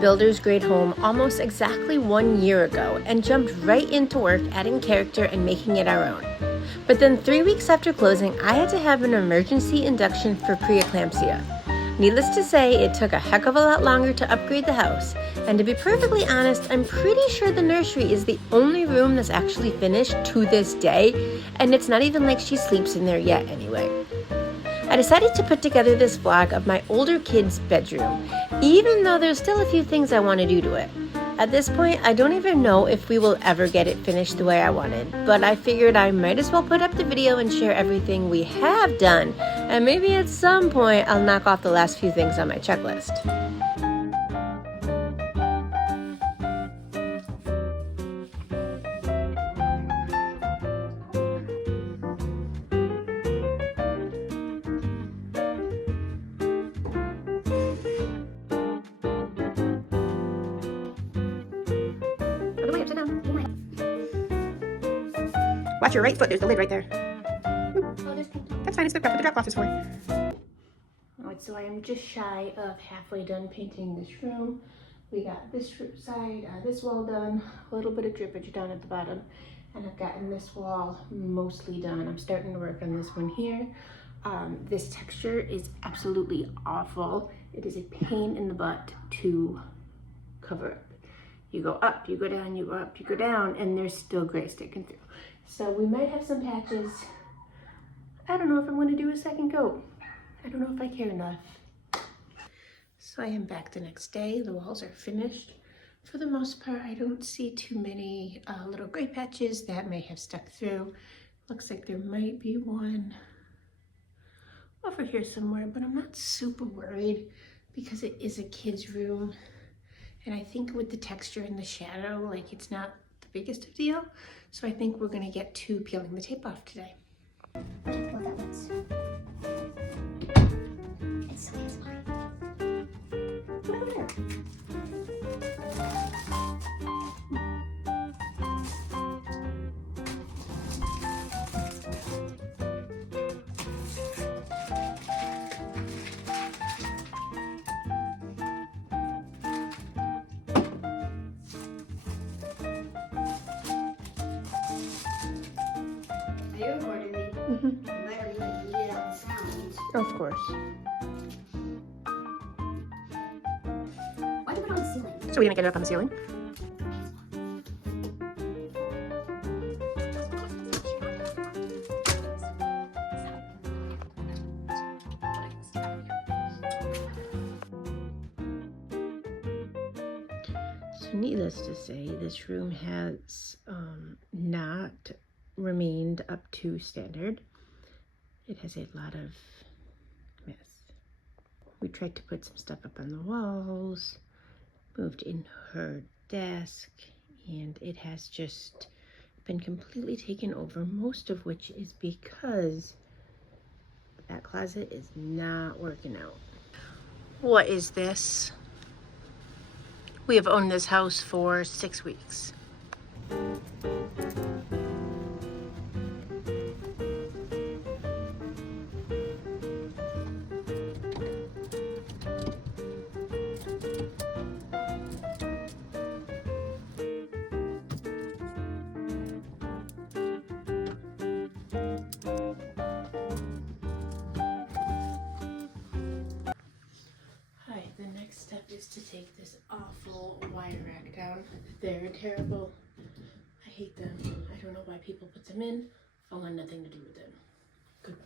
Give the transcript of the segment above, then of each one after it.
builder's grade home almost exactly 1 year ago and jumped right into work adding character and making it our own. But then 3 weeks after closing, I had to have an emergency induction for preeclampsia. Needless to say, it took a heck of a lot longer to upgrade the house, and to be perfectly honest, I'm pretty sure the nursery is the only room that's actually finished to this day, and it's not even like she sleeps in there yet anyway. I decided to put together this vlog of my older kid's bedroom, even though there's still a few things I want to do to it. At this point, I don't even know if we will ever get it finished the way I wanted, but I figured I might as well put up the video and share everything we have done, and maybe at some point I'll knock off the last few things on my checklist. Watch your right foot, there's the lid right there. That's fine, it's the drop cloth is for. Alright, so I am just shy of halfway done painting this room. We got this side, this wall done, a little bit of drippage down at the bottom, and I've gotten this wall mostly done. I'm starting to work on this one here. This texture is absolutely awful. It is a pain in the butt to cover up. You go up, you go down, you go up, you go down, and there's still gray sticking through. So we might have some patches. I don't know if I'm going to do a second coat. I don't know if I care enough. So I am back the next day. The walls are finished. For the most part, I don't see too many little gray patches that may have stuck through. Looks like there might be one over here somewhere, but I'm not super worried because it is a kid's room. And I think with the texture and the shadow, like it's not the biggest of deal. So I think we're gonna get to peeling the tape off today. Well, that looks. It's so fine. You're recording me. Mm-hmm. Better let me get out the sounds. Of course. Why'd you put it on the ceiling? So we're gonna get it up on the ceiling. So needless to say, this room has not remained up to standard. It has a lot of mess. We tried to put some stuff up on the walls, moved in her desk, and it has just been completely taken over, most of which is because that closet is not working out. What is this? We have owned this house for 6 weeks. The next step is to take this awful wire rack down. They're terrible. I hate them. I don't know why people put them in. I want nothing to do with them. Goodbye.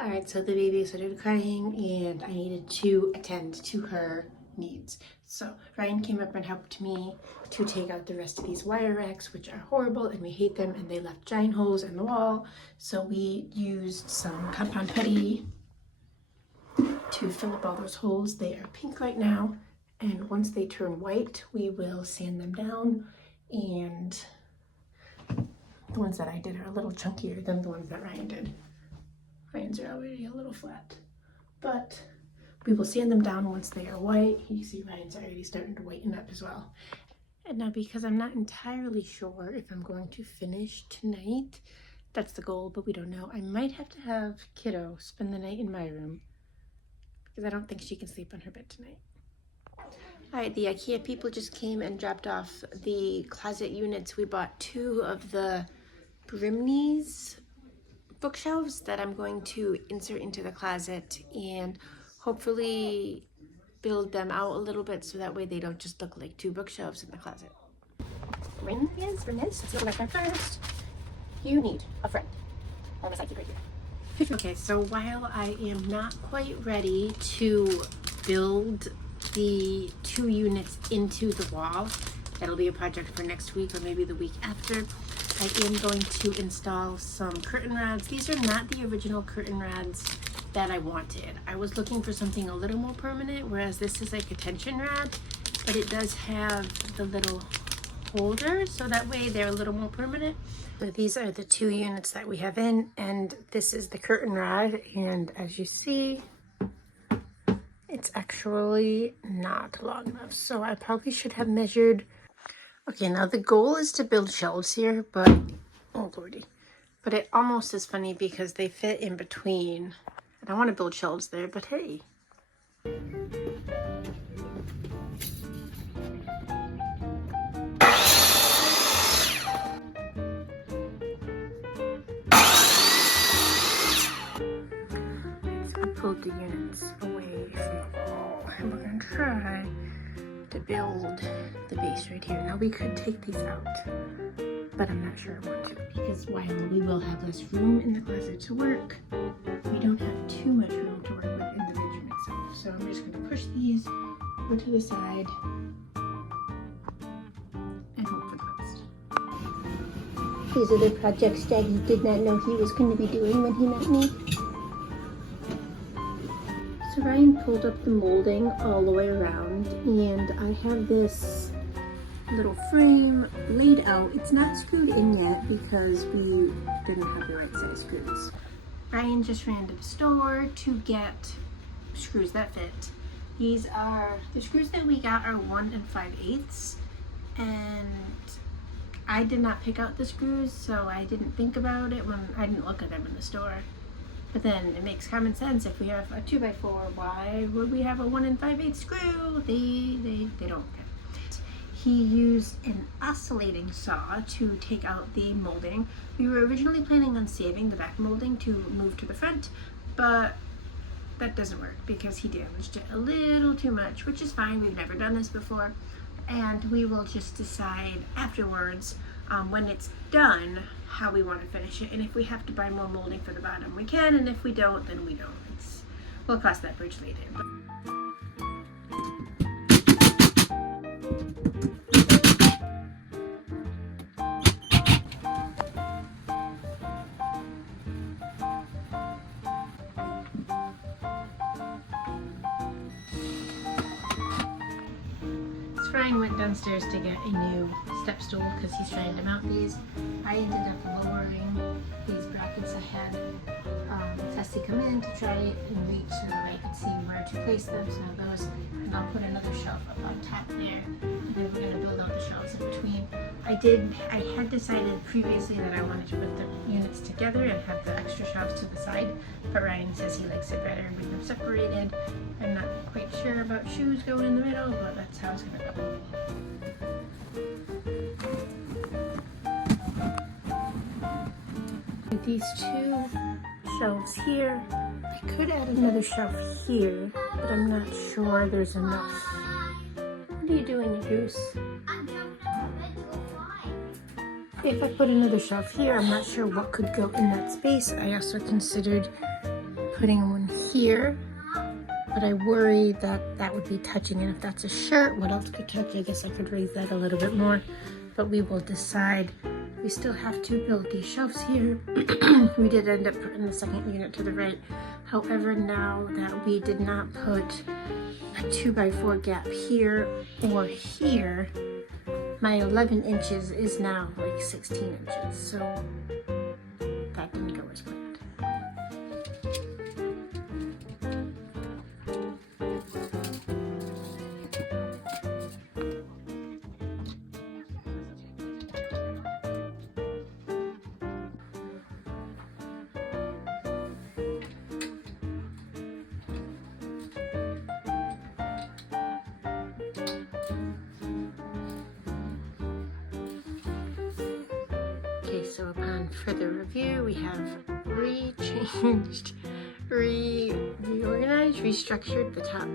Alright, so the baby started crying and I needed to attend to her needs. So Ryan came up and helped me to take out the rest of these wire racks, which are horrible and we hate them, and they left giant holes in the wall. So we used some compound putty to fill up all those holes. They are pink right now, and once they turn white, we will sand them down, and the ones that I did are a little chunkier than the ones that Ryan did. Ryan's are already a little flat, but We will sand them down once they are white. You see Ryan's already starting to whiten up as well. And now, because I'm not entirely sure if I'm going to finish tonight, that's the goal, but we don't know. I might have to have Kiddo spend the night in my room because I don't think she can sleep on her bed tonight. All right, the IKEA people just came and dropped off the closet units. We bought 2 of the Brimneys bookshelves that I'm going to insert into the closet and hopefully build them out a little bit so that way they don't just look like 2 bookshelves in the closet. Brimneys, let's go back first. You need a friend. I was like, right here. Okay, so while I am not quite ready to build the 2 units into the wall, that'll be a project for next week or maybe the week after, I am going to install some curtain rods. These are not the original curtain rods that I wanted. I was looking for something a little more permanent, whereas this is like a tension rod, but it does have the little holder, so that way they're a little more permanent. So these are the 2 units that we have in, and this is the curtain rod, and as you see, it's actually not long enough, so I probably should have measured. Okay, now the goal is to build shelves here, but oh lordy, but it almost is funny because they fit in between, and I want to build shelves there, but hey. Pulled the units away from the wall, and we're going to try to build the base right here. Now we could take these out, but I'm not sure I want to, because while we will have less room in the closet to work, we don't have too much room to work with in the bedroom itself. So I'm just going to push these over to the side and hope for the best. These are the projects Jaggy did not know he was going to be doing when he met me. So Ryan pulled up the molding all the way around, and I have this little frame laid out. It's not screwed in yet because we didn't have the right size screws. Ryan just ran to the store to get screws that fit. These are, the screws that we got are 1 5/8, and I did not pick out the screws, so I didn't think about it when I didn't look at them in the store. But then it makes common sense. If we have a 2x4, why would we have a 1 5/8 screw? They don't fit. He used an oscillating saw to take out the molding. We were originally planning on saving the back molding to move to the front, but that doesn't work because he damaged it a little too much, which is fine. We've never done this before. And we will just decide afterwards when it's done how we want to finish it, and if we have to buy more molding for the bottom we can, and if we don't then we don't. We'll cross that bridge later. Ryan went downstairs to get a new step stool because he's trying to mount these. I ended up lowering these brackets. I had Tessie come in to try it and reach so that I could see where to place them. So now those, and I'll put another shelf up on top there, and then we're going to build out the shelves in between. I had decided previously that I wanted to put the units together and have the extra shelves to the side, but Ryan says he likes it better with them separated. I'm not quite sure about shoes going in the middle, but that's how it's going to go. With these 2 shelves here, I could add another shelf here, but I'm not sure there's enough. What are you doing, Goose? If I put another shelf here, I'm not sure what could go in that space. I also considered putting one here, but I worry that that would be touching, and if that's a shirt, what else could touch? I guess I could raise that a little bit more, but we will decide. We still have to build these shelves here. We did end up putting the second unit to the right. However, now that we did not put a 2x4 gap here or here, my 11 inches is now like 16 inches, so that didn't go as planned. then for the review, we have reorganized, restructured the top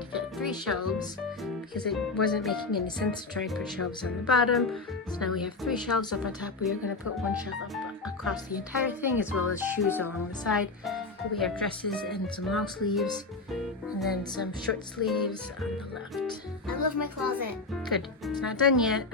to get 3 shelves because it wasn't making any sense to try and put shelves on the bottom. So now we have 3 shelves up on top. We are going to put 1 shelf up across the entire thing, as well as shoes along the side. We have dresses and some long sleeves, and then some short sleeves on the left. I love my closet. Good. It's not done yet.